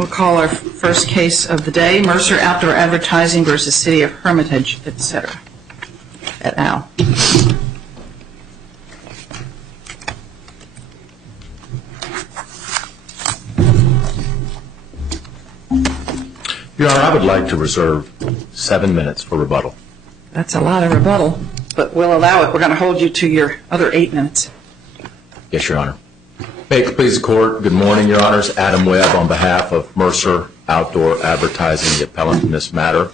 We'll call our first case of the day, Mercer Outdoor Advertising versus City of Hermitage, etc. et al. Your Honor, I would like to reserve 7 minutes for rebuttal. That's a lot of rebuttal, but we'll allow it. We're going to hold you to your other 8 minutes. Yes, Your Honor. May it please the Court, good morning, Your Honors. Adam Webb on behalf of Mercer Outdoor Advertising, the appellant in this matter.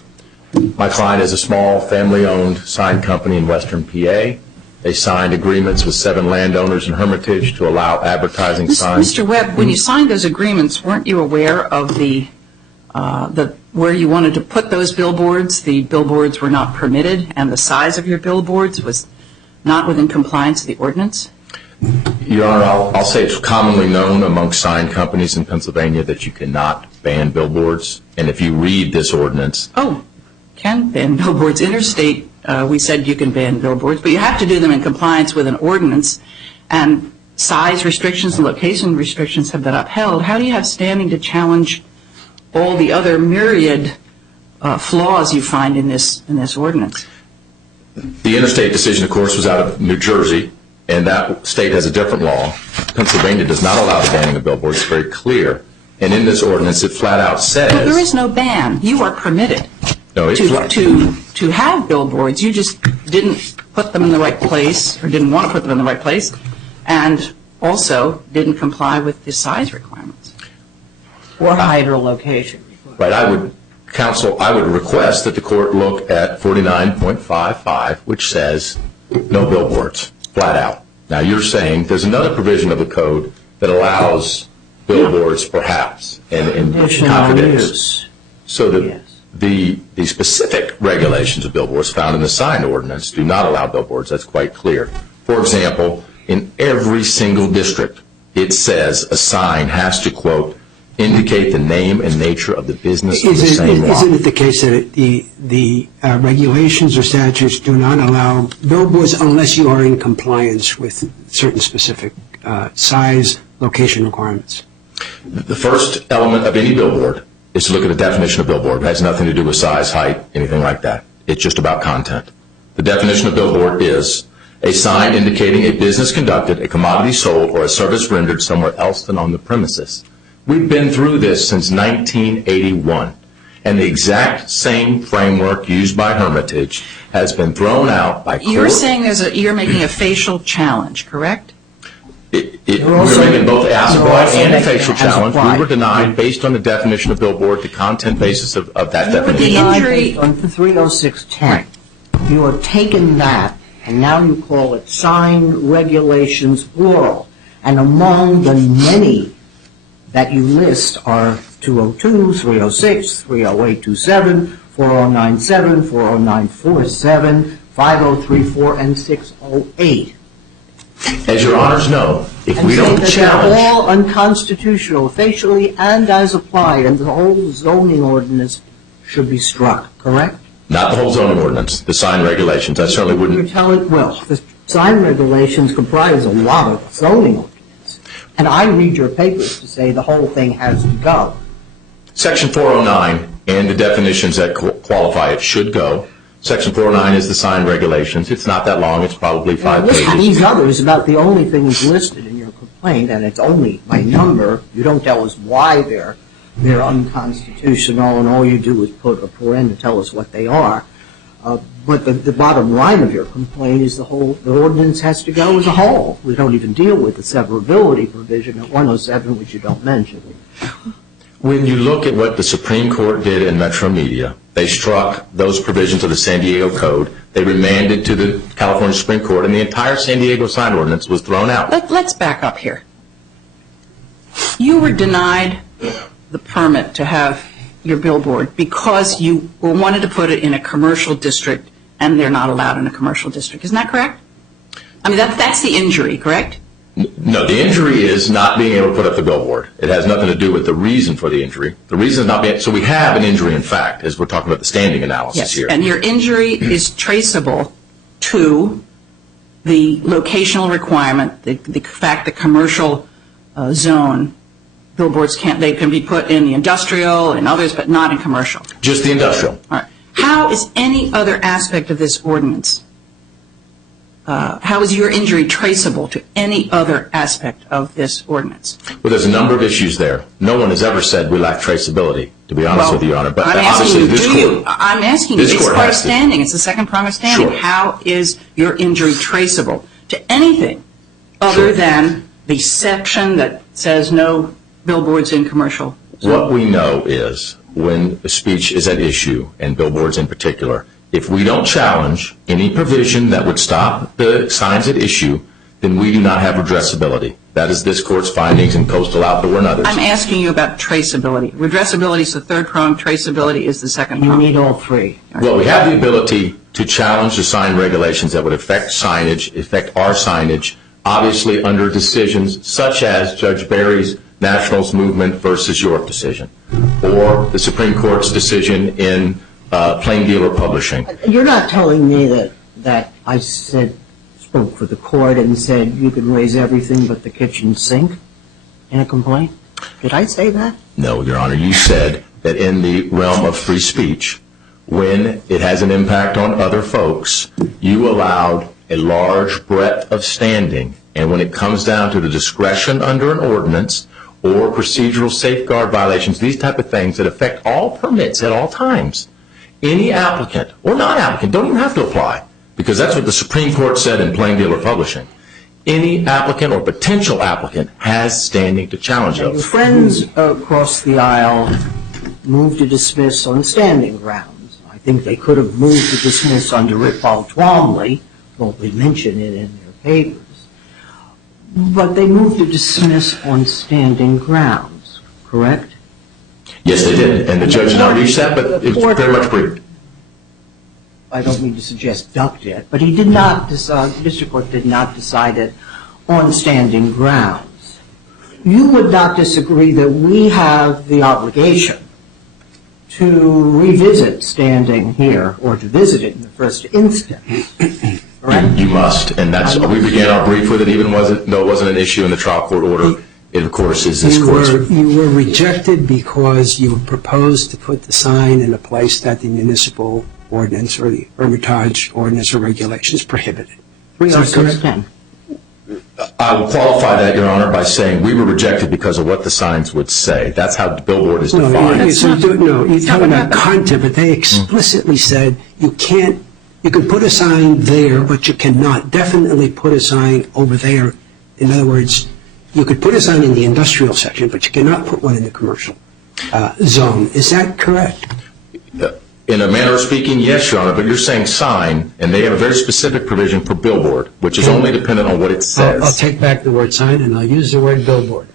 My client is a small, family-owned sign company in western PA. They signed agreements with 7 landowners in Hermitage to allow advertising signs. Mr. Webb, when you signed those agreements, weren't you aware of where you wanted to put those billboards? The billboards were not permitted, and the size of your billboards was not within compliance with the ordinance? Your Honor, I'll say it's commonly known amongst sign companies in Pennsylvania that you cannot ban billboards. And if you read this ordinance... Oh, can ban billboards. Interstate, we said you can ban billboards, but you have to do them in compliance with an ordinance. And size restrictions and location restrictions have been upheld. How do you have standing to challenge all the other myriad flaws you find in this ordinance? The interstate decision, of course, was out of New Jersey, and that state has a different law. Pennsylvania does not allow the banning of billboards. It's very clear. And in this ordinance, it flat out says... Well, there is no ban. You are permitted to have billboards. You just didn't put them in the right place, or didn't want to put them in the right place, and also didn't comply with the size requirements. Or height or location. Right. I would request that the Court look at 49.55, which says no billboards, flat out. Now, you're saying there's another provision of the code that allows billboards, perhaps, in confidence. So that the specific regulations of billboards found in the sign ordinance do not allow billboards. That's quite clear. For example, in every single district, it says a sign has to, quote, indicate the name and nature of the business of the same law. Isn't it the case that the regulations or statutes do not allow billboards unless you are in compliance with certain specific size, location requirements? The first element of any billboard is to look at the definition of billboard. It has nothing to do with size, height, anything like that. It's just about content. The definition of billboard is a sign indicating a business conducted, a commodity sold, or a service rendered somewhere else than on the premises. We've been through this since 1981, and the exact same framework used by Hermitage has been thrown out by court. You're saying you're making a facial challenge, correct? We're making both as-applied and a facial challenge. We were denied based on the definition of billboard, the content basis of that definition. You were denied on 30610. You have taken that, and now you call it sign regulations plural. And among the many that you list are 202, 306, 30827, 4097, 40947, 5034, and 608. As your honors know, if we don't challenge... They're all unconstitutional, facially and as applied, and the whole zoning ordinance should be struck, correct? Not the whole zoning ordinance, the sign regulations. I certainly wouldn't... You're telling, well, the sign regulations comprise a lot of zoning ordinance. And I read your papers to say the whole thing has to go. Section 409 and the definitions that qualify it should go. Section 409 is the sign regulations. It's not that long. It's probably 5 pages. And these others, about the only things listed in your complaint, and it's only by number. You don't tell us why they're unconstitutional, and all you do is put a paren to tell us what they are. But the bottom line of your complaint is the ordinance has to go as a whole. We don't even deal with the severability provision at 107, which you don't mention. When you look at what the Supreme Court did in Metro Media, they struck those provisions of the San Diego Code. They remanded to the California Supreme Court, and the entire San Diego sign ordinance was thrown out. Let's back up here. You were denied the permit to have your billboard because you wanted to put it in a commercial district, and they're not allowed in a commercial district. Isn't that correct? I mean, that's the injury, correct? No, the injury is not being able to put up the billboard. It has nothing to do with the reason for the injury. The reason is not being, so we have an injury in fact, as we're talking about the standing analysis here. And your injury is traceable to the locational requirement, the fact the commercial zone billboards they can be put in the industrial and others, but not in commercial. Just the industrial. All right. How is any other aspect of this ordinance, how is your injury traceable to any other aspect of this ordinance? Well, there's a number of issues there. No one has ever said we lack traceability, to be honest with you, Your Honor. But I'm obviously, asking you, I'm asking you, it's part of standing. It's the second prong of standing. Sure. How is your injury traceable to anything other than the section that says no billboards in commercial? What we know is when a speech is at issue, and billboards in particular, if we don't challenge any provision that would stop the signs at issue, then we do not have redressability. That is this Court's findings in Coastal Outdoor and others. I'm asking you about traceability. Redressability is the third prong. Traceability is the second prong. You need all three. Well, we have the ability to challenge the sign regulations that would affect signage, affect our signage, obviously under decisions such as Judge Barry's Nationals Movement versus York decision, or the Supreme Court's decision in Plain Dealer Publishing. You're not telling me that I spoke for the court and said you could raise everything but the kitchen sink in a complaint? Did I say that? No, Your Honor. You said that in the realm of free speech, when it has an impact on other folks, you allowed a large breadth of standing. And when it comes down to the discretion under an ordinance or procedural safeguard violations, these type of things that affect all permits at all times, any applicant or non-applicant don't even have to apply, because that's what the Supreme Court said in Plain Dealer Publishing. Any applicant or potential applicant has standing to challenge those. Your friends across the aisle moved to dismiss on standing grounds. I think they could have moved to dismiss under Iqbal Twombly, well, they mention it in their papers. But they moved to dismiss on standing grounds, correct? Yes, they did, and the judge did not reach that, but it's very much briefed. I don't mean to suggest ducked it, but he did not decide, the district court did not decide it on standing grounds. You would not disagree that we have the obligation to revisit standing here, or to visit it in the first instance, correct? You must, and that's, we began our brief with it, even though it wasn't an issue in the trial court order. It, of course, is this court's. You were rejected because you proposed to put the sign in a place that the municipal ordinance or the Hermitage ordinance or regulations prohibited. 30610. I will qualify that, Your Honor, by saying we were rejected because of what the signs would say. That's how the billboard is defined. You're talking about content, but they explicitly said you can put a sign there, but you cannot definitely put a sign over there. In other words, you could put a sign in the industrial section, but you cannot put one in the commercial zone. Is that correct? In a manner of speaking, yes, Your Honor, but you're saying sign, and they have a very specific provision for billboard, which is only dependent on what it says. I'll take back the word sign, and I'll use the word billboard.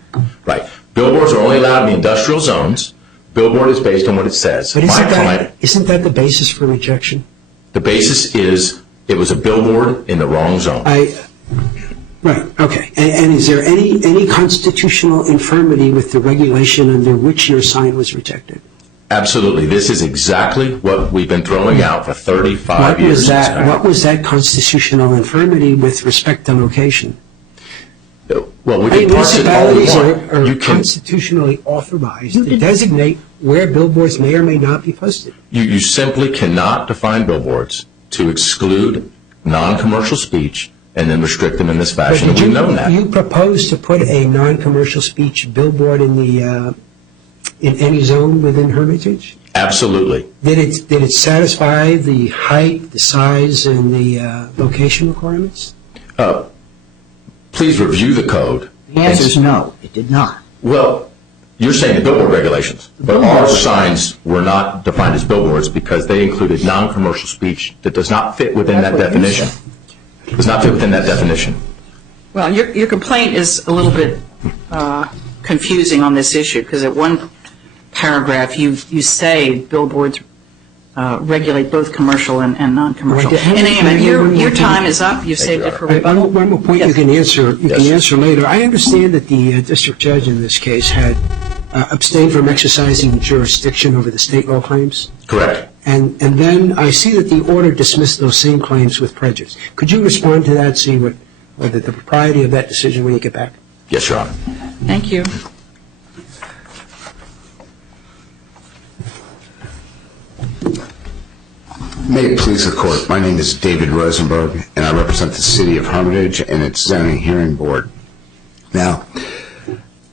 Right. Billboards are only allowed in the industrial zones. Billboard is based on what it says. But isn't that the basis for rejection? The basis is it was a billboard in the wrong zone. Right, okay. And is there any constitutional infirmity with the regulation under which your sign was rejected? Absolutely. This is exactly what we've been throwing out for 35 years. What was that constitutional infirmity with respect to location? Well, we can parse it all we want. Municipalities are constitutionally authorized to designate where billboards may or may not be posted. You simply cannot define billboards to exclude non-commercial speech and then restrict them in this fashion. We've known that. You proposed to put a non-commercial speech billboard in any zone within Hermitage? Absolutely. Did it satisfy the height, the size, and the location requirements? Please review the code. The answer is no, it did not. Well, you're saying the billboard regulations, but our signs were not defined as billboards because they included non-commercial speech that does not fit within that definition. Does not fit within that definition. Well, your complaint is a little bit confusing on this issue because at one paragraph you say billboards regulate both commercial and non-commercial. In any event, your time is up. You've saved it for rebuttal. One more point you can answer later. I understand that the district judge in this case had abstained from exercising jurisdiction over the state law claims. Correct. And then I see that the order dismissed those same claims with prejudice. Could you respond to that, see whether the propriety of that decision when you get back? Yes, Your Honor. Thank you. May it please the court, my name is David Rosenberg, and I represent the City of Hermitage and its zoning hearing board. Now,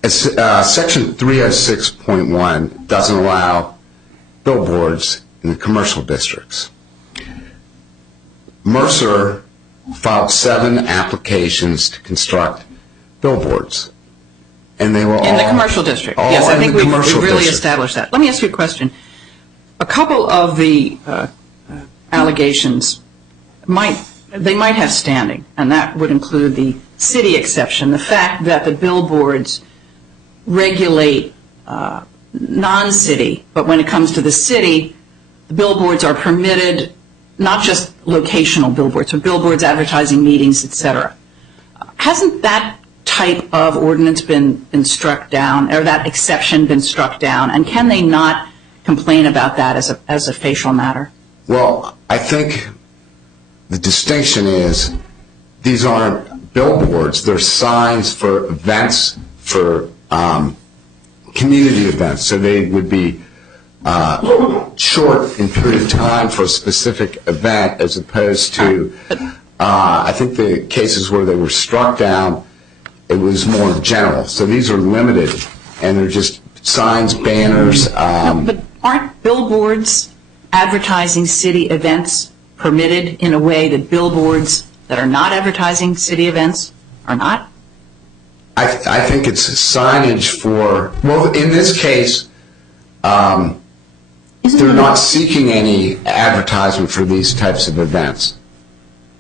Section 306.1 doesn't allow billboards in the commercial districts. Mercer filed 7 applications to construct billboards, and they were all In the commercial district. all Yes, I in think the we've commercial really district. established that. Let me ask you a question. A couple of the allegations might have standing, and that would include the city exception, the fact that the billboards regulate non-city, but when it comes to the city, the billboards are permitted, not just locational billboards, but billboards advertising meetings, etc. Hasn't that type of ordinance been struck down, or that exception been struck down, and can they not complain about that as a facial matter? Well, I think the distinction is these aren't billboards. They're signs for events, for community events. So they would be short in period of time for a specific event as opposed to, I think the cases where they were struck down, it was more general. So these are limited, and they're just signs, banners. But aren't billboards advertising city events permitted in a way that billboards that are not advertising city events are not? I think it's signage for, well, in this case, they're not seeking any advertisement for these types of events.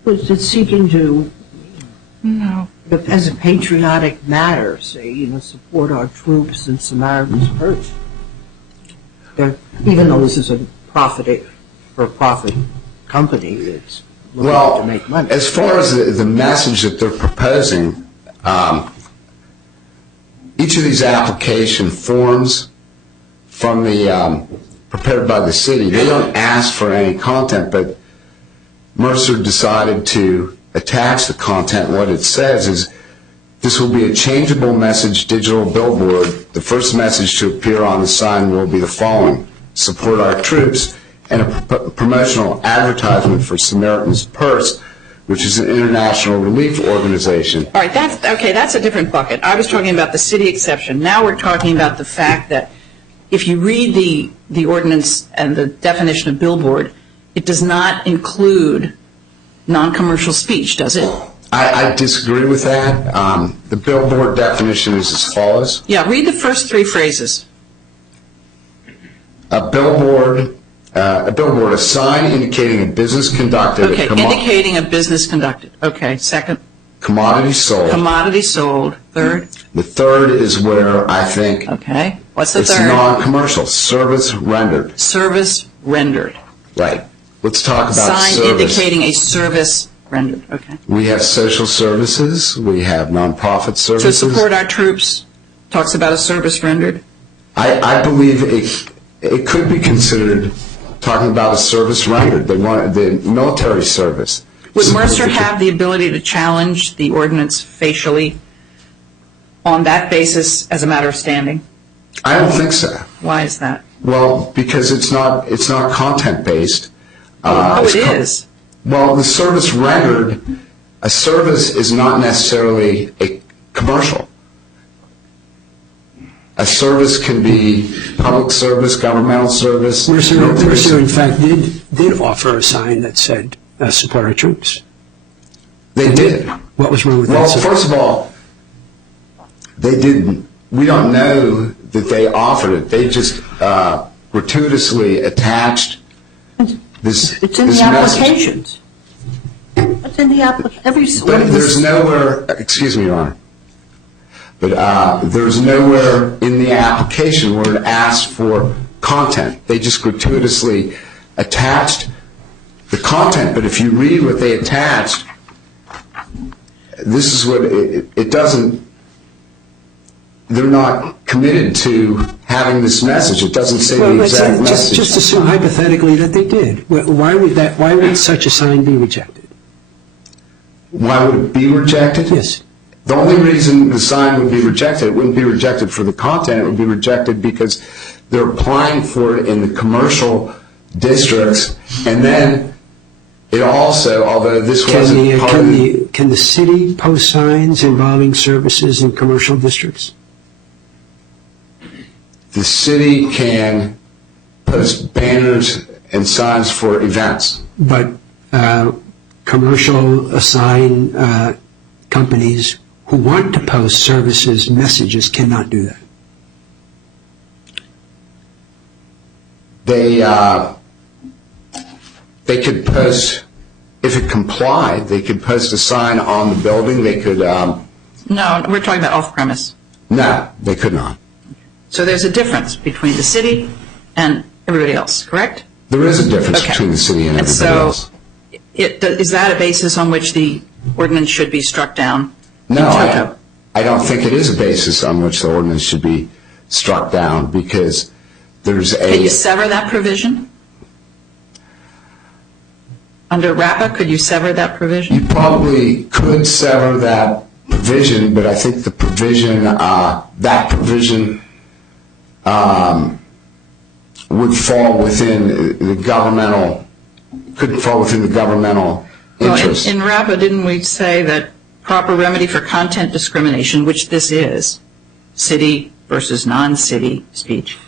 Was it seeking to, No. as a patriotic matter, say, support our troops and Samaritan's Purse? Even though this is a for-profit company that's looking to make money. As far as the message that they're proposing, each of these application forms from the prepared by the city, they don't ask for any content, but Mercer decided to attach the content. What it says is, this will be a changeable message digital billboard. The first message to appear on the sign will be the following: support our troops, and a promotional advertisement for Samaritan's Purse, which is an international relief organization. All right, that's a different bucket. I was talking about the city exception. Now we're talking about the fact that if you read the ordinance and the definition of billboard, it does not include non-commercial speech, does it? I disagree with that. The billboard definition is as follows. Yeah, read the first 3 phrases. A billboard, a sign indicating a business conducted. Okay, indicating a business conducted. Okay, second. Commodity sold. Commodity sold. Third. The third is where I think Okay, what's the it's third? non-commercial. Service rendered. Service rendered. Right. Let's talk about Sign service. indicating a service rendered. Okay. We have social services. We have nonprofit To services. support our troops talks about a service rendered. I believe it could be considered talking about a service rendered. They want the military service. Would Mercer have the ability to challenge the ordinance facially on that basis as a matter of standing? I don't think so. Why is that? Well, because it's not content based. It is. Well, the service rendered, a service is not necessarily a commercial. A service can be public service, governmental service. Mercer, in fact, did offer a sign that said, support our troops. They did. What was wrong with Well, that sign? first of all, they didn't. We don't know that they offered it. They just gratuitously attached this It's in the message. applications. It's in the application. But there's nowhere, excuse me, Your Honor, but there's nowhere in the application where it asked for content. They just gratuitously attached the content, but if you read what they attached, this is what it doesn't, they're not committed to having this message. It doesn't say the exact message. Just assume hypothetically that they did. Why would such a sign be rejected? Why would it be rejected? Yes. The only reason the sign would be rejected, it wouldn't be rejected for the content, it would be rejected because they're applying for it in the commercial districts. And then it also, although this wasn't part of the... Can the city post signs involving services in commercial districts? The city can post banners and signs for events. But commercial sign companies who want to post services messages cannot do that. They could post, if it complied, they could post a sign on the building. They could... No, we're talking about off-premise. No, they could not. So there's a difference between the city and everybody else, correct? There is a difference Okay. between the city and everybody else. Is that a basis on which the ordinance should be struck down? No, I don't think it is a basis on which the ordinance should be struck down, because there's Can you a... sever that provision? Under RAPA, could you sever that provision? You probably could sever that provision, but I think the provision, that provision would fall within the governmental, could fall within the governmental interest. Well, in RAPA, didn't we say that proper remedy for content discrimination, which this is, city versus non-city speech,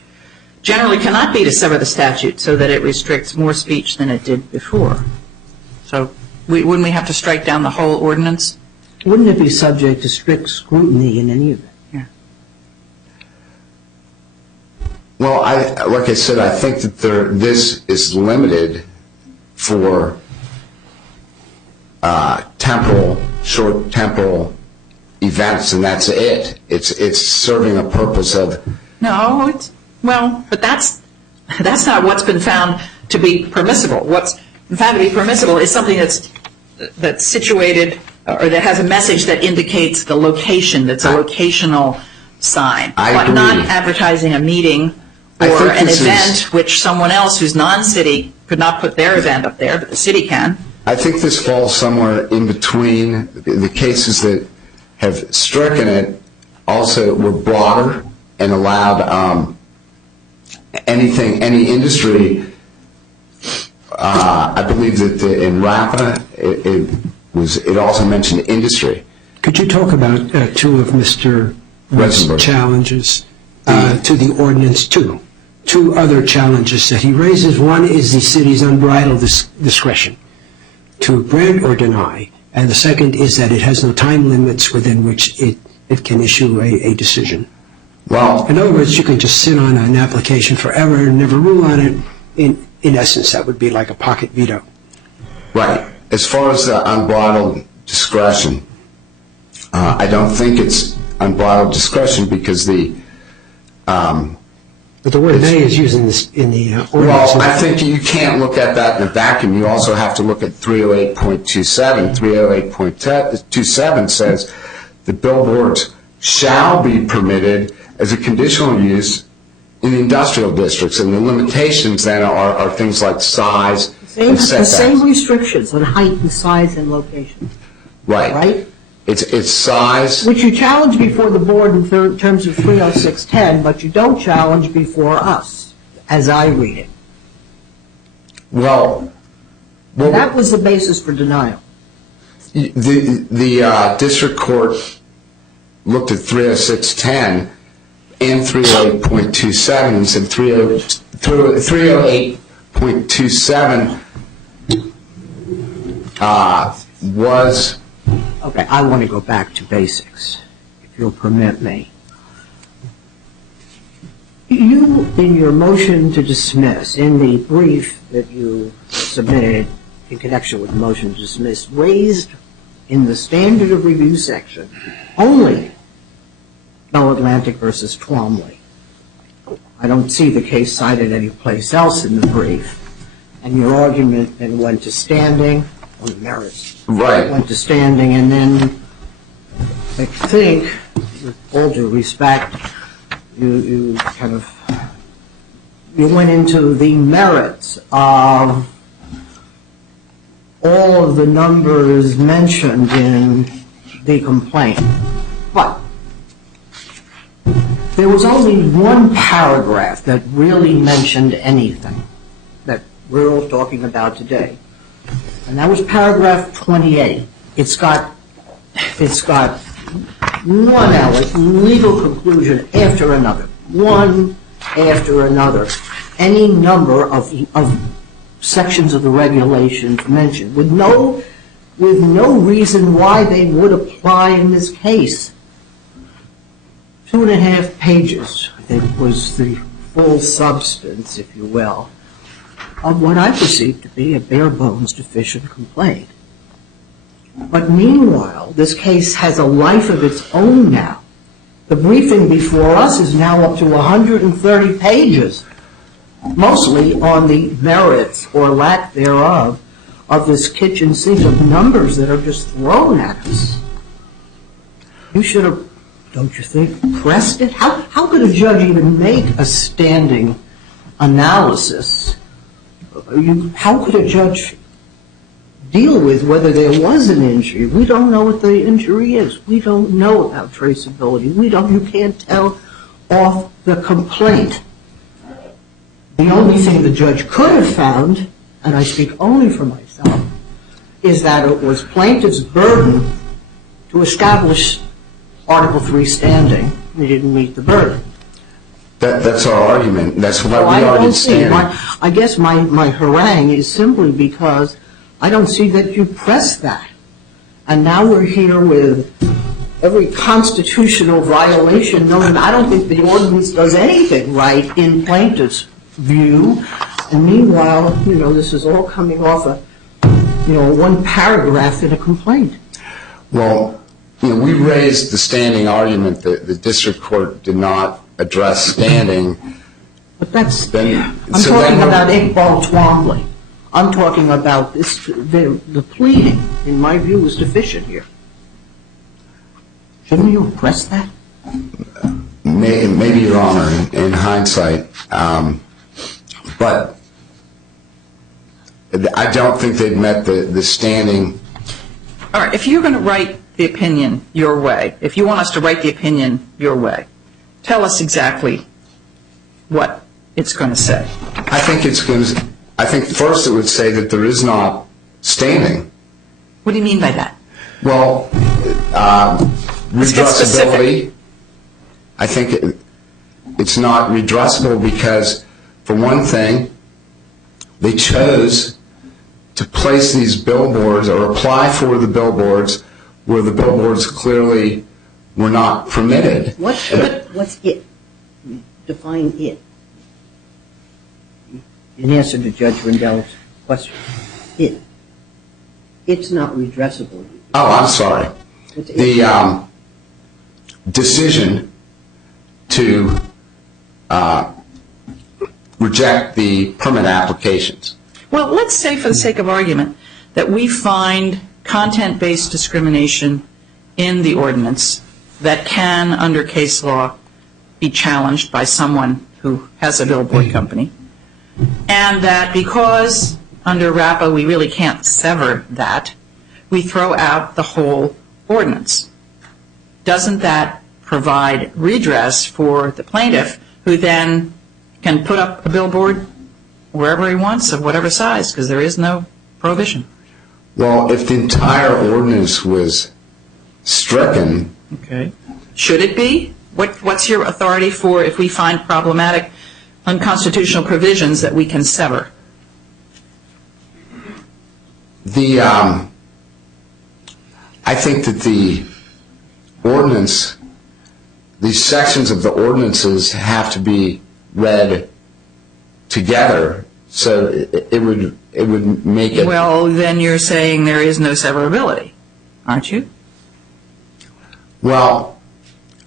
generally cannot be to sever the statute so that it restricts more speech than it did before. So wouldn't we have to strike down the whole ordinance? Wouldn't it be subject to strict scrutiny in any event? Yeah. Well, like I said, I think that this is limited for short temporal events, and that's it. It's serving a purpose of... No, but that's not what's been found to be permissible. What's been found to be permissible is something that's situated or that has a message that indicates the location, that's a locational sign. I But agree. not advertising a meeting I or think an this event which someone else who's non-city could not put their event up there, but the city can. I think this falls somewhere in between. The cases that have stricken it also were broader and allowed any industry. I believe that in RAPA, it also mentioned industry. Could you talk about two of Mr. West's Rosenberg. challenges to the ordinance? Two other challenges that he raises. One is the city's unbridled discretion to grant or deny, and the second is that it has no time limits within which it can issue a decision. Well, In other words, you can just sit on an application forever and never rule on it. In essence, that would be like a pocket veto. right. As far as the unbridled discretion, I don't think it's unbridled discretion because But the word may is used in the ordinance. well, I think you can't look at that in a vacuum. You also have to look at 308.27. 308.27 says the billboards shall be permitted as a conditional use in the industrial districts, and the limitations then are things like size and The setbacks. same restrictions on height and size and location, Right. right? It's size. Which you challenge before the board in terms of 30610, but you don't challenge before us, as I read it. Well, That was the basis for denial. the district court looked at 30610 and 308.27 and said 308.27 was... Okay, I want to go back to basics, if you'll permit me. You, in your motion to dismiss, in the brief that you submitted in connection with the motion to dismiss, raised in the standard of review section only Bell Atlantic versus Twomley. I don't see the case cited anyplace else in the brief. And your argument then went to standing on the merits. Right. Went to standing, and then I think, with all due respect, you went into the merits of all of the numbers mentioned in the complaint. But there was only one paragraph that really mentioned anything, that we're all talking about today. And that was paragraph 28. It's got one legal conclusion after another, one after another. Any number of sections of the regulations mentioned with no reason why they would apply in this case. 2.5 pages, I think, was the full substance, if you will, of what I perceive to be a bare bones deficient complaint. But meanwhile, this case has a life of its own now. The briefing before us is now up to 130 pages, mostly on the merits or lack thereof of this kitchen sink of numbers that are just thrown at us. You should have, don't you think, pressed it? How could a judge even make a standing analysis? How could a judge deal with whether there was an injury? We don't know what the injury is. We don't know about traceability. You can't tell off the complaint. The only thing the judge could have found, and I speak only for myself, is that it was plaintiff's burden to establish Article 3 standing. They didn't meet the burden. That's our argument. That's why we I argued don't see. standing. I guess my harangue is simply because I don't see that you pressed that. And now we're here with every constitutional violation known. I don't think the ordinance does anything right in plaintiff's view. And meanwhile, this is all coming off one paragraph in a complaint. Well, we raised the standing argument that the district court did not address standing. But I'm talking about et.al. Twombly. I'm talking about this. The pleading, in my view, was deficient here. Shouldn't you have pressed that? Maybe, Your Honor, in hindsight. But I don't think they've met the standing. All right, if you're going to write the opinion your way, if you want us to write the opinion your way, tell us exactly what it's going to say. I think first it would say that there is not standing. What do you mean by that? Well, Let's get specific. redressability. I think it's not redressable because, for one thing, they chose to place these billboards or apply for the billboards where the billboards clearly were not permitted. What's it? Define it. In answer to Judge Rendell's question, it's not redressable. Oh, I'm sorry. The decision to reject the permit applications. Well, let's say, for the sake of argument, that we find content-based discrimination in the ordinance that can, under case law, be challenged by someone who has a billboard company, and that because under RAPA we really can't sever that, we throw out the whole ordinance. Doesn't that provide redress for the plaintiff, who then can put up a billboard wherever he wants of whatever size, because there is no prohibition? Well, if the entire ordinance was stricken. Okay. Should it be? What's your authority for if we find problematic, unconstitutional provisions that we can sever? I think that the ordinance, these sections of the ordinances have to be read together, so it would make it. Well, then you're saying there is no severability, aren't you? Well,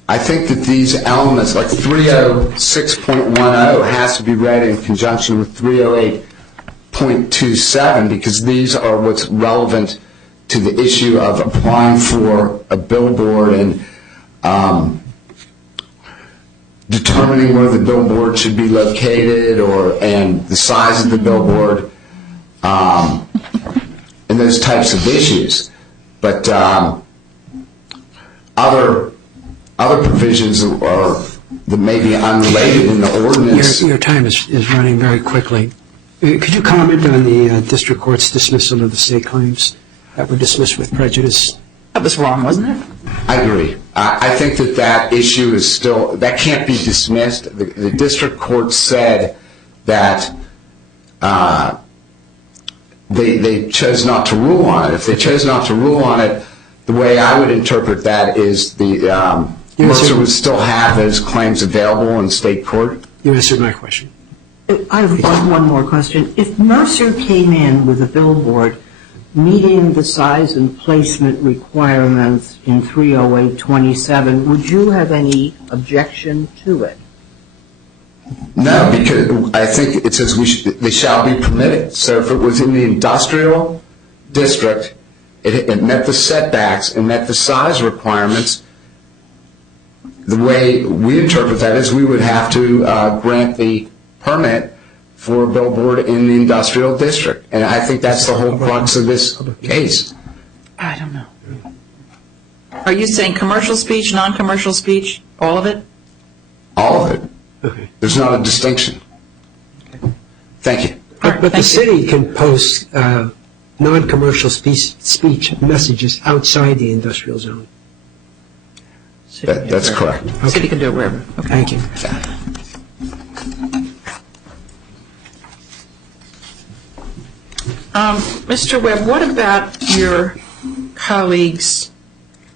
I think that these elements, like 306.10, has to be read in conjunction with 308.27, because these are what's relevant to the issue of applying for a billboard and determining where the billboard should be located and the size of the billboard and those types of issues. But other provisions that may be unrelated in the ordinance. Your time is running very quickly. Could you comment on the district court's dismissal of the state claims that were dismissed with prejudice? That was wrong, wasn't it? I agree. I think that issue is still, that can't be dismissed. The district court said that they chose not to rule on it. If they chose not to rule on it, the way I would interpret that is the Mercer would still have those claims available in state court. You answered my question. I have one more question. If Mercer came in with a billboard meeting the size and placement requirements in 30827, would you have any objection to it? No, because I think it says they shall be permitted. So if it was in the industrial district, it met the setbacks and met the size requirements, the way we interpret that is we would have to grant the permit for a billboard in the industrial district. And I think that's the whole crux of this case. I don't know. Are you saying commercial speech, non-commercial speech, all of it? All of it. Okay. There's not a distinction. Thank you. But the city can post non-commercial speech messages outside the industrial zone. That's correct. The city can do it wherever. Okay. Thank you. Mr. Webb, what about your colleague's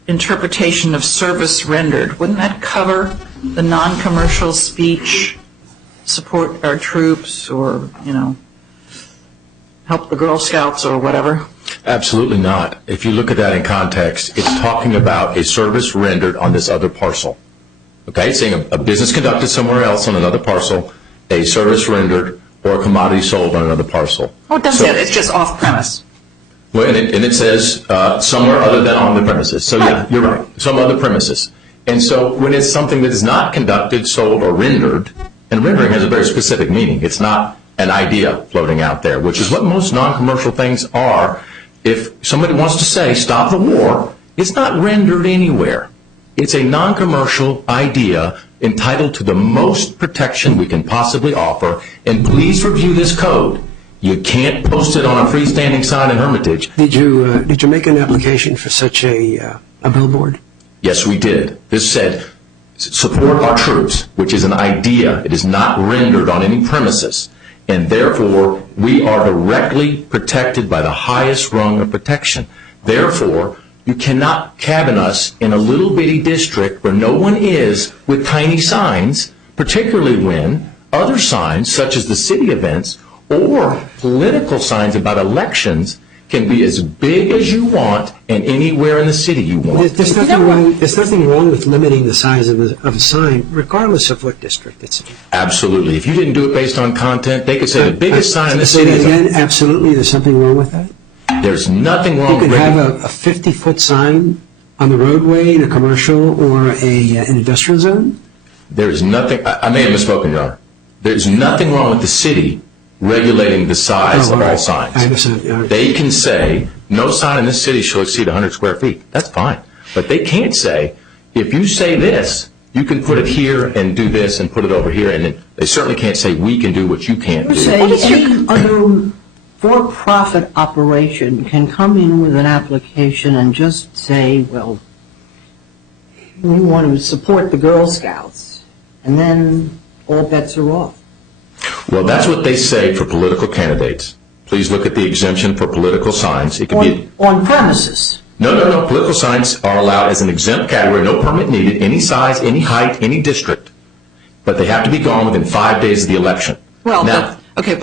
interpretation of service rendered? Wouldn't that cover the non-commercial speech, support our troops, or, help the Girl Scouts or whatever? Absolutely not. If you look at that in context, it's talking about a service rendered on this other parcel. Okay? It's saying a business conducted somewhere else on another parcel, a service rendered, or a commodity sold on another parcel. Oh, it doesn't say that. It's just off-premise. Well, and it says somewhere other than on the premises. So, yeah, you're right. Some other premises. And so when it's something that is not conducted, sold, or rendered, and rendering has a very specific meaning. It's not an idea floating out there, which is what most non-commercial things are. If somebody wants to say, stop the war, it's not rendered anywhere. It's a non-commercial idea entitled to the most protection we can possibly offer, and please review this code. You can't post it on a freestanding sign in Hermitage. Did you make an application for such a billboard? Yes, we did. This said, support our troops, which is an idea. It is not rendered on any premises. And therefore, we are directly protected by the highest rung of protection. Therefore, you cannot cabin us in a little bitty district where no one is with tiny signs, particularly when other signs, such as the city events or political signs about elections, can be as big as you want and anywhere in the city you want. There's nothing wrong with limiting the size of a sign, regardless of what district it's in. Absolutely. If you didn't do it based on content, they could say the biggest sign in the Say city that is... again? Absolutely, there's something wrong with that? There's nothing wrong You with... could have a 50-foot sign on the roadway in a commercial or an industrial zone? There's nothing... I may have misspoken, Your Honor. There's nothing wrong with the city regulating the size of all signs. I understand. Yeah. They can say, no sign in this city shall exceed 100 square feet. That's fine. But they can't say, if you say this, you can put it here and do this and put it over here. And then they certainly can't say, we can do what you can't do. Say any other for-profit operation can come in with an application and just say, well, we want to support the Girl Scouts, and then all bets are off. Well, that's what they say for political candidates. Please look at the exemption for political signs. It could be on premises. No. Political signs are allowed as an exempt category, no permit needed, any size, any height, any district. But they have to be gone within 5 days of the election. Well, now, okay.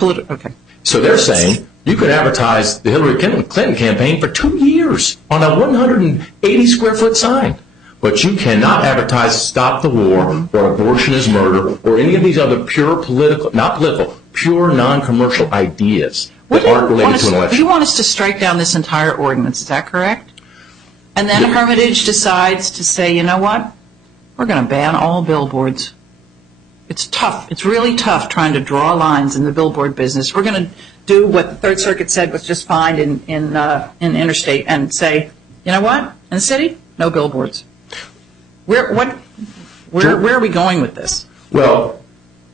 So they're saying you could advertise the Hillary Clinton campaign for 2 years on a 180 square foot sign. But you cannot advertise Stop the War or Abortion is Murder or any of these other pure political, not political, pure non-commercial ideas that aren't related to an election. You want us to strike down this entire ordinance, is that correct? And then Hermitage decides to say, you know what? We're going to ban all billboards. It's tough. It's really tough trying to draw lines in the billboard business. We're going to do what the Third Circuit said was just fine in interstate and say, you know what? In the city, no billboards. Where are we going with this? Well,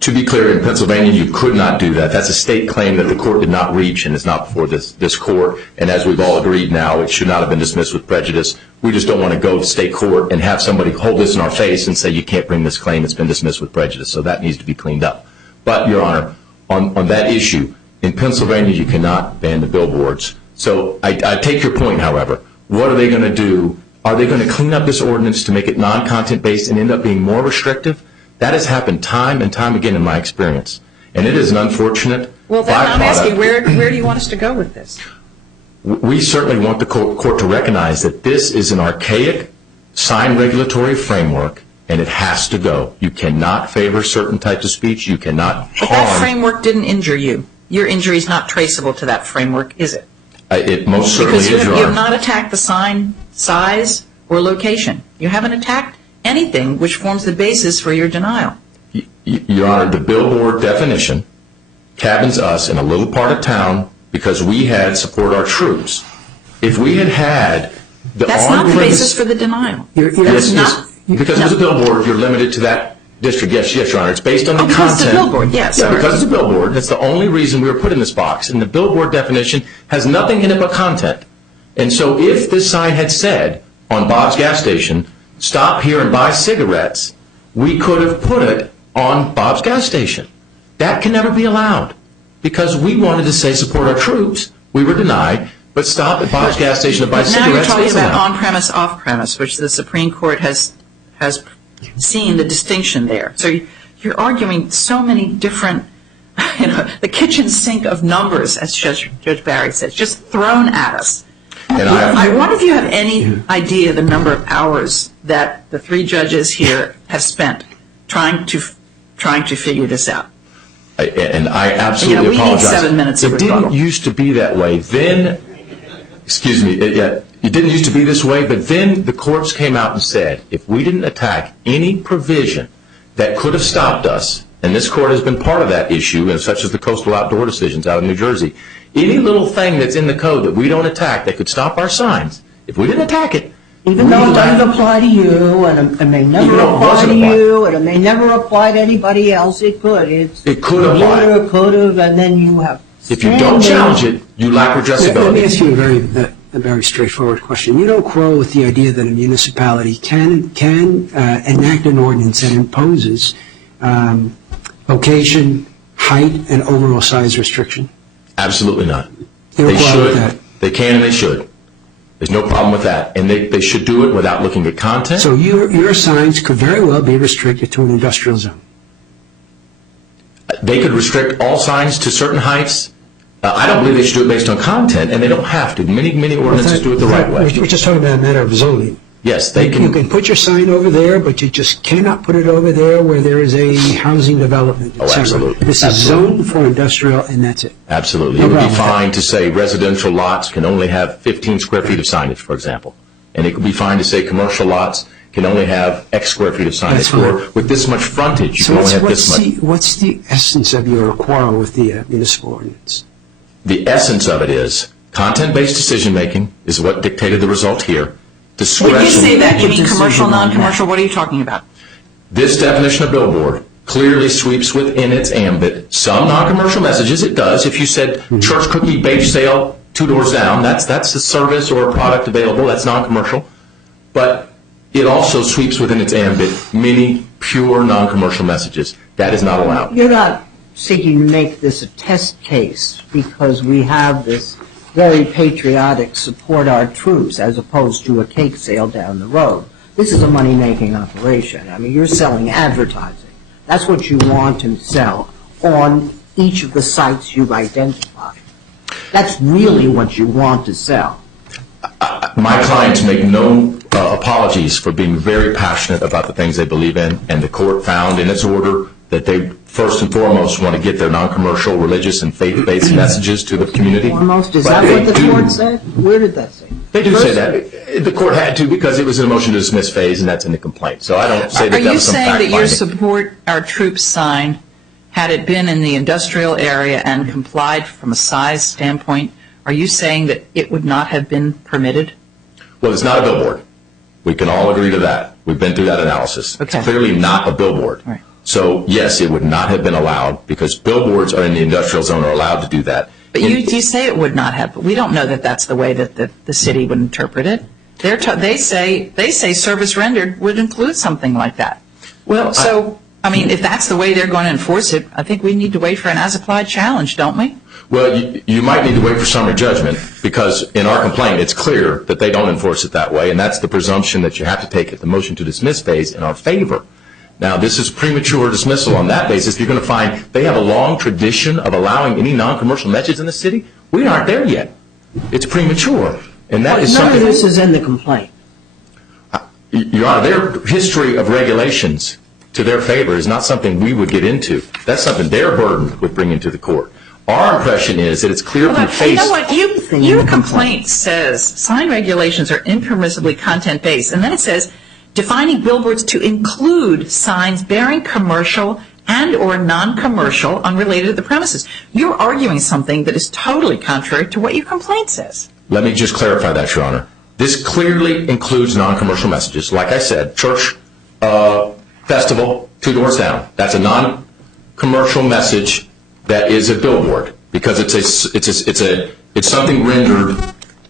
To be clear, in Pennsylvania, you could not do that. That's a state claim that the court did not reach and is not before this court. And as we've all agreed now, it should not have been dismissed with prejudice. We just don't want to go to state court and have somebody hold this in our face and say you can't bring this claim. It's been dismissed with prejudice. So that needs to be cleaned up. But, Your Honor, on that issue, in Pennsylvania, you cannot ban the billboards. So I take your point, however. What are they going to do? Are they going to clean up this ordinance to make it non-content based and end up being more restrictive? That has happened time and time again in my experience. And it is an unfortunate Well, then byproduct. I'm asking, where do you want us to go with this? We certainly want the court to recognize that this is an archaic sign regulatory framework, and it has to go. You cannot favor certain types of speech. You cannot harm. But that framework didn't injure you. Your injury is not traceable to that framework, is it? It most certainly is, Your Because Honor. you have not attacked the sign size or location. You haven't attacked anything which forms the basis for your denial. Your Honor, the billboard definition cabins us in a little part of town because we had support our troops. If we had had the That's not the on-premise- basis for the denial. Yes, not- because it was a billboard, you're limited to that district. Yes, Your Honor. It's based on the because content. it's a billboard, yes. Yeah, because it's a billboard. That's the only reason we were put in this box. And the billboard definition has nothing in it but content. And so if this sign had said on Bob's gas station, stop here and buy cigarettes, we could have put it on Bob's gas station. That can never be allowed because we wanted to say support our troops. We were denied. But stop at Bob's gas station to buy But now you're cigarettes. talking is about allowed. on-premise, off-premise, which the Supreme Court has seen the distinction there. So you're arguing so many different, the kitchen sink of numbers, as Judge Barry says, just thrown at us. And I wonder if you have any idea the number of hours that the three judges here have spent trying to figure this out. And I absolutely we need apologize. 7 minutes of It didn't rebuttal. used to be that way. Then, excuse me, it didn't used to be this way, but then the courts came out and said, if we didn't attack any provision that could have stopped us, and this court has been part of that issue, such as the coastal outdoor decisions out of New Jersey, any little thing that's in the code that we don't attack that could stop our signs, if we didn't attack it, Even though it doesn't apply to you, and it may never Even though it apply doesn't to apply. you, and it may never apply to anybody else, it could. It could apply. It could have, and then you have. If you don't challenge it, you lack Let me redressability. ask you a very straightforward question. You don't quarrel with the idea that a municipality can enact an ordinance that imposes location, height, and overall size restriction? Absolutely not. You don't They quarrel with should. that? They can and they should. There's no problem with that. And they should do it without looking at content. So your signs could very well be restricted to an industrial zone. They could restrict all signs to certain heights. I don't believe they should do it based on content, and they don't have to. Many ordinances do it the right way. We're just talking about a matter of zoning. Yes, they You can. can put your sign over there, but you just cannot put it over there where there is a housing development, et Oh, cetera. absolutely. This is Absolutely. zoned for industrial, and that's it. Absolutely. No It would be problem with that. fine to say residential lots can only have 15 square feet of signage, for example. And it could be fine to say commercial lots can only have X square feet of signage. That's fine. Or with this much frontage, you So can only have this much. what's the essence of your quarrel with the municipal ordinance? The essence of it is content-based decision-making is what dictated the result here. Discretion. When you say that, you mean Decision commercial, on that. non-commercial, what are you talking about? This definition of billboard clearly sweeps within its ambit some non-commercial messages. It does. If you said church cookie bake sale 2 doors down, that's a service or a product available. That's non-commercial. But it also sweeps within its ambit many pure non-commercial messages. That is not allowed. You're not seeking to make this a test case because we have this very patriotic support our troops as opposed to a cake sale down the road. This is a money-making operation. I mean, you're selling advertising. That's what you want to sell on each of the sites you've identified. That's really what you want to sell. My clients make no apologies for being very passionate about the things they believe in, and the court found in its order that they first and foremost want to get their non-commercial, religious, and faith-based messages to the community. Foremost, is But that they what the do- court said? Where did that say? They do say First- that. The court had to because it was in a motion to dismiss phase, and that's in the complaint. So I don't say that Are that you was some saying that your fact-finding. support our troops sign, had it been in the industrial area and complied from a size standpoint, are you saying that it would not have been permitted? Well, it's not a billboard. We can all agree to that. We've been through that analysis. Okay. It's clearly not a billboard. Right. So, yes, it would not have been allowed because billboards are in the industrial zone are allowed to do that. But you say it would not have, but we don't know that that's the way that the city would interpret it. They say service rendered would include something like that. Well, So, I mean, if that's the way they're going to enforce it, I think we need to wait for an as-applied challenge, don't we? Well, you might need to wait for summary judgment because in our complaint it's clear that they don't enforce it that way, and that's the presumption that you have to take at the motion to dismiss phase in our favor. Now, this is premature dismissal on that basis. You're going to find they have a long tradition of allowing any non-commercial message in the city. We aren't there yet. It's premature, and that is None something. of this is in the complaint. Your Honor, their history of regulations to their favor is not something we would get into. That's something they're burdened with bringing to the court. Our impression is that it's clear from the face. You know what? Your complaint says sign regulations are impermissibly content-based, and then it says defining billboards to include signs bearing commercial and or non-commercial unrelated to the premises. You're arguing something that is totally contrary to what your complaint says. Let me just clarify that, Your Honor. This clearly includes non-commercial messages. Like I said, church festival, 2 doors down. That's a non-commercial message that is a billboard because it's something rendered,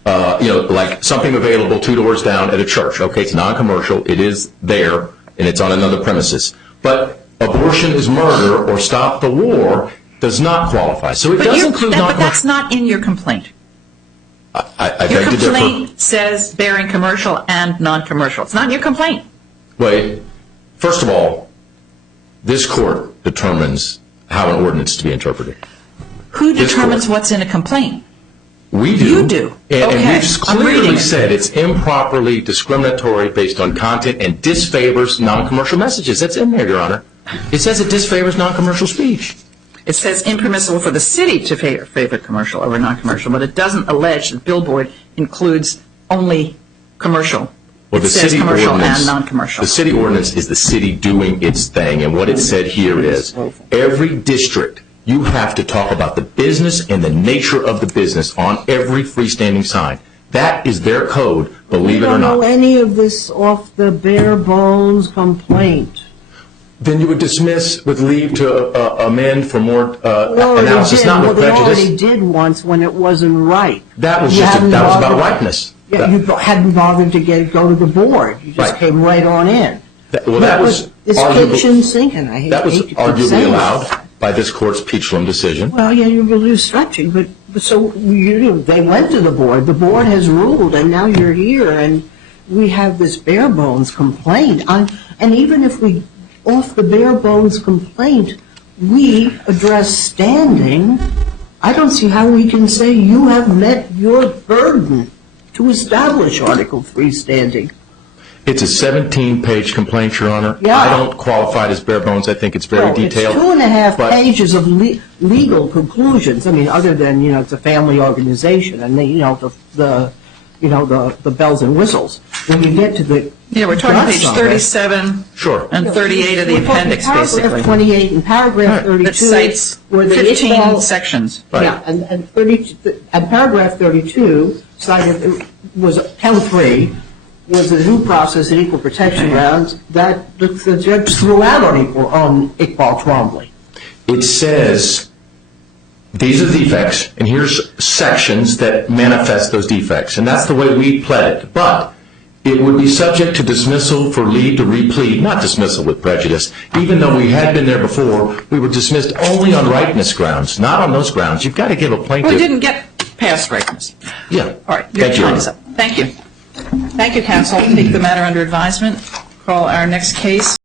like something available 2 doors down at a church. Okay, it's non-commercial. It is there, and it's on another premises. But abortion is murder or stop the war does not qualify. So it does include non-commercial. But that's not in your complaint. I Your beg to differ. complaint says bearing commercial and non-commercial. It's not in your complaint. Wait. First of all, this court determines how an ordinance is to be interpreted. Who This determines court. what's in a complaint? We do. You do. And Okay. we've I'm reading clearly it. said it's improperly discriminatory based on content and disfavors non-commercial messages. That's in there, Your Honor. It says it disfavors non-commercial speech. It says impermissible for the city to favor commercial over non-commercial, but it doesn't allege that billboard includes only commercial. Well, It says commercial and non-commercial. The city ordinance is the city doing its thing, and what it said here is every district, you have to talk about the business and the nature of the business on every freestanding sign. That is their code, believe it or We don't know not. any of this off the bare bones complaint. Then you would dismiss with leave to amend for more Well, analysis, not with they already prejudice. did once when it wasn't right. That was You just hadn't that was bothered- about ripeness. Yeah, you hadn't bothered to go to the board. You just Right. came right on in. That was It's arguably- kitchen sinking. I hate That was hate to keep arguably saying allowed that. by this court's Peachlam decision. Well, yeah, you're really stretching, but so they went to the board. The board has ruled, and now you're here, and we have this bare bones complaint. And even if we, off the bare bones complaint, we address standing, I don't see how we can say you have met your burden to establish Article 3 standing. It's a 17-page complaint, Your Honor. Yeah. I don't qualify it as bare bones. I think it's very Well, detailed. It's 2.5 but- pages of legal conclusions. I mean, other than, it's a family organization and the bells and whistles. When you get to the Yeah, we're talking guts page of it- 37 Sure. and 38 of the We're talking appendix, Paragraph basically. 28 and paragraph 32. That cites where the 15 et.al. sections. Right. Yeah, and paragraph 32 cited, was count 3, was the due process and equal protection grounds that the judge threw out on Iqbal Twombly. It says these are the defects, and here's sections that manifest those defects, and that's the way we pled it. But it would be subject to dismissal for leave to replead, not dismissal with prejudice. Even though we had been there before, we were dismissed only on ripeness grounds, not on those grounds. You've got to give a plaintiff. We didn't get past ripeness. Yeah. All right, your Thank you, time Your is Honor. up. Thank you. Thank you, counsel. Take the matter under advisement. Call our next case.